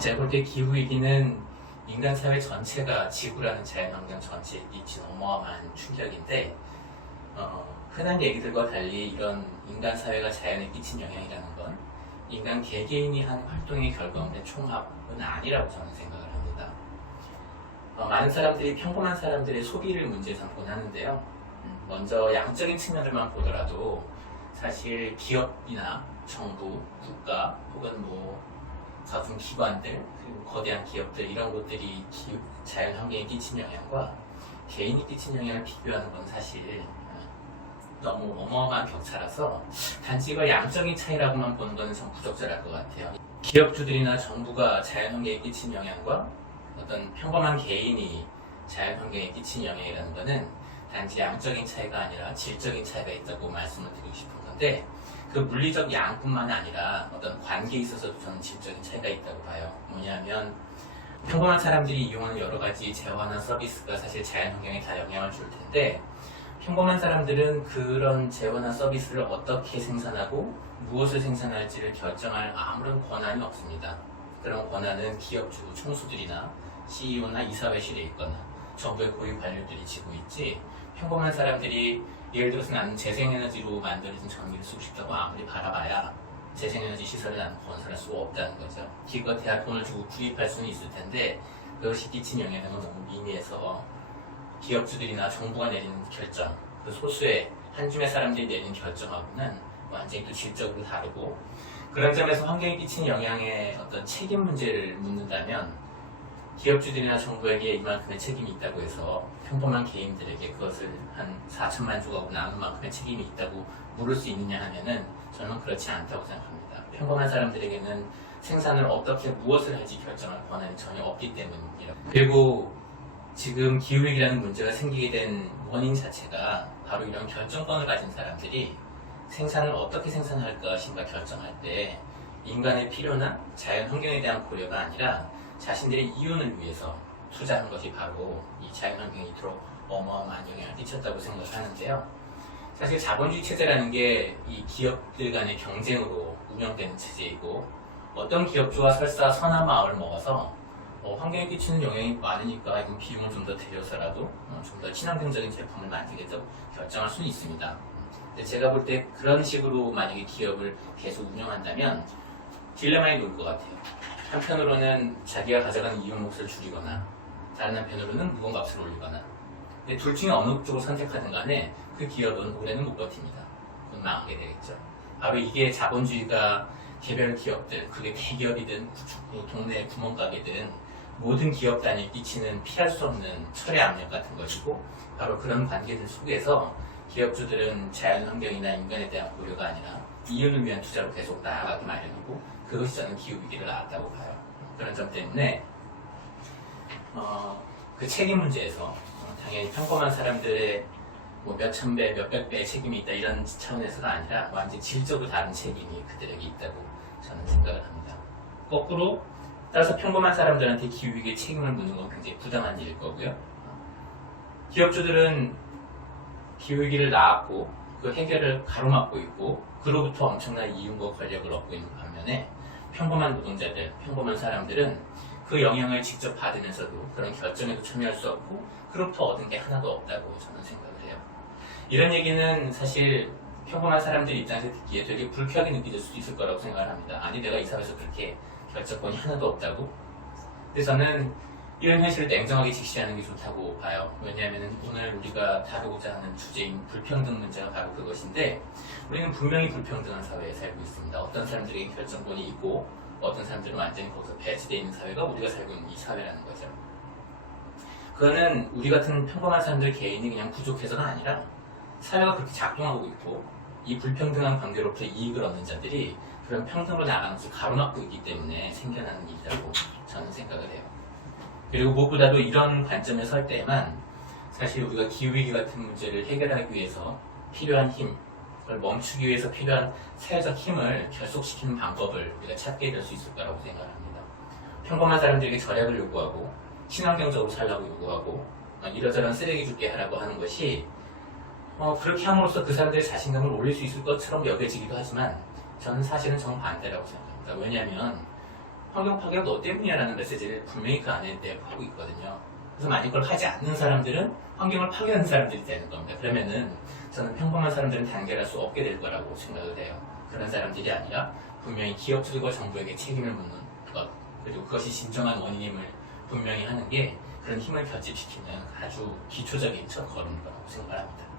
제가 볼 때 기후위기는 인간 사회 전체가 지구라는 자연환경 전체에 끼친 어마어마한 충격인데 흔한 얘기들과 달리 이런 인간 사회가 자연에 끼친 영향이라는 건 인간 개개인이 한 활동의 결과물의 총합은 아니라고 저는 생각을 합니다. 많은 사람들이 평범한 사람들의 소비를 문제 삼곤 하는데요. 먼저 양적인 측면을만 보더라도 사실 기업이나 정부, 국가 혹은 같은 기관들 그리고 거대한 기업들 이런 것들이 자연 환경에 끼친 영향과 개인이 끼친 영향을 비교하는 건 사실 너무 어마어마한 격차라서 단지 이걸 양적인 차이라고만 보는 것은 좀 부적절할 것 같아요. 기업주들이나 정부가 자연 환경에 끼친 영향과 어떤 평범한 개인이 자연 환경에 끼친 영향이라는 것은 단지 양적인 차이가 아니라 질적인 차이가 있다고 말씀을 드리고 싶은 건데 그 물리적 양뿐만 아니라 어떤 관계에 있어서도 저는 질적인 차이가 있다고 봐요. 뭐냐면 평범한 사람들이 이용하는 여러 가지 재화나 서비스가 사실 자연 환경에 다 영향을 줄 텐데 평범한 사람들은 그런 재화나 서비스를 어떻게 생산하고 무엇을 생산할지를 결정할 아무런 권한이 없습니다. 그런 권한은 기업주, 총수들이나 CEO나 이사회실에 있거나 정부의 고유 관료들이 지고 있지 평범한 사람들이 예를 들어서 나는 재생에너지로 만들어진 전기를 쓰고 싶다고 아무리 바라봐야 재생에너지 시설을 나는 건설할 수가 없다는 거죠. 기껏해야 돈을 주고 구입할 수는 있을 텐데 그것이 끼친 영향은 너무 미미해서 기업주들이나 정부가 내리는 결정, 그 소수의 한 줌의 사람들이 내리는 결정하고는 완전히 또 질적으로 다르고 그런 점에서 환경에 끼친 영향의 어떤 책임 문제를 묻는다면 기업주들이나 정부에게 이만큼의 책임이 있다고 해서 평범한 개인들에게 그것을 한 4천만 조각으로 나눈 만큼의 책임이 있다고 물을 수 있느냐 하면은 저는 그렇지 않다고 생각합니다. 평범한 사람들에게는 생산을 어떻게 무엇을 할지 결정할 권한이 전혀 없기 때문이라고. 그리고 지금 기후위기라는 문제가 생기게 된 원인 자체가 바로 이런 결정권을 가진 사람들이 생산을 어떻게 생산할 것인가 결정할 때 인간의 필요나 자연 환경에 대한 고려가 아니라 자신들의 이윤을 위해서 투자한 것이 바로 이 자연환경에 이토록 어마어마한 영향을 끼쳤다고 생각을 하는데요. 사실 자본주의 체제라는 게 이 기업들 간의 경쟁으로 운영되는 체제이고 어떤 기업주가 설사 선한 마음을 먹어서 환경에 끼치는 영향이 많으니까 이건 비용을 좀 더 들여서라도 좀 더 친환경적인 제품을 만들겠다고 결정할 수는 있습니다. 근데 제가 볼 때 그런 식으로 만약에 기업을 계속 운영한다면 딜레마에 놓을 것 같아요. 한편으로는 자기가 가져가는 이용 몫을 줄이거나 다른 한편으로는 무공값을 올리거나 근데 둘 중에 어느 쪽을 선택하든 간에 그 기업은 올해는 못 버팁니다. 그건 망하게 되겠죠. 바로 이게 자본주의가 개별 기업들, 그게 대기업이든 동네 구멍가게든 모든 기업 단위에 끼치는 피할 수 없는 철의 압력 같은 것이고 바로 그런 관계들 속에서 기업주들은 자연환경이나 인간에 대한 고려가 아니라 이윤을 위한 투자로 계속 나아가기 마련이고 그것이 저는 기후위기를 낳았다고 봐요. 그런 점 때문에 그 책임 문제에서 당연히 평범한 사람들의 몇천 배, 몇백 배의 책임이 있다 이런 차원에서가 아니라 완전히 질적으로 다른 책임이 그들에게 있다고 저는 생각을 합니다. 거꾸로 따라서 평범한 사람들한테 기후위기의 책임을 묻는 건 굉장히 부당한 일일 거고요. 기업주들은 기후위기를 낳았고 그 해결을 가로막고 있고 그로부터 엄청난 이윤과 권력을 얻고 있는 반면에 평범한 노동자들, 평범한 사람들은 그 영향을 직접 받으면서도 그런 결정에도 참여할 수 없고 그로부터 얻은 게 하나도 없다고 저는 생각을 해요. 이런 얘기는 사실 평범한 사람들 입장에서 듣기에 되게 불쾌하게 느껴질 수도 있을 거라고 생각을 합니다. 아니 내가 이 사회에서 그렇게 결정권이 하나도 없다고? 근데 저는 이런 현실을 냉정하게 직시하는 게 좋다고 봐요. 왜냐하면 오늘 우리가 다루고자 하는 주제인 불평등 문제가 바로 그것인데 우리는 분명히 불평등한 사회에 살고 있습니다. 어떤 사람들에게 결정권이 있고 어떤 사람들은 완전히 거기서 배치되어 있는 사회가 우리가 살고 있는 이 사회라는 거죠. 그거는 우리 같은 평범한 사람들 개인이 그냥 부족해서가 아니라 사회가 그렇게 작동하고 있고 이 불평등한 관계로부터 이익을 얻는 자들이 그런 평등으로 나가는 것을 가로막고 있기 때문에 생겨나는 일이라고 저는 생각을 해요. 그리고 무엇보다도 이런 관점에 설 때에만 사실 우리가 기후위기 같은 문제를 해결하기 위해서 필요한 힘, 그걸 멈추기 위해서 필요한 사회적 힘을 결속시키는 방법을 우리가 찾게 될 수 있을 거라고 생각을 합니다. 평범한 사람들에게 절약을 요구하고 친환경적으로 살라고 요구하고 이러저런 쓰레기 줍게 하라고 하는 것이 그렇게 함으로써 그 사람들의 자신감을 올릴 수 있을 것처럼 여겨지기도 하지만 저는 사실은 정반대라고 생각합니다. 왜냐하면 환경 파괴가 너 때문이야라는 메시지를 분명히 그 안에 내포하고 있거든요. 그래서 만약 그걸 하지 않는 사람들은 환경을 파괴하는 사람들이 되는 겁니다. 그러면은 저는 평범한 사람들은 단결할 수 없게 될 거라고 생각을 해요. 그런 사람들이 아니라 분명히 기업들과 정부에게 책임을 묻는 것, 그리고 그것이 진정한 원인임을 분명히 하는 게 그런 힘을 결집시키는 아주 기초적인 첫 걸음이라고 생각합니다.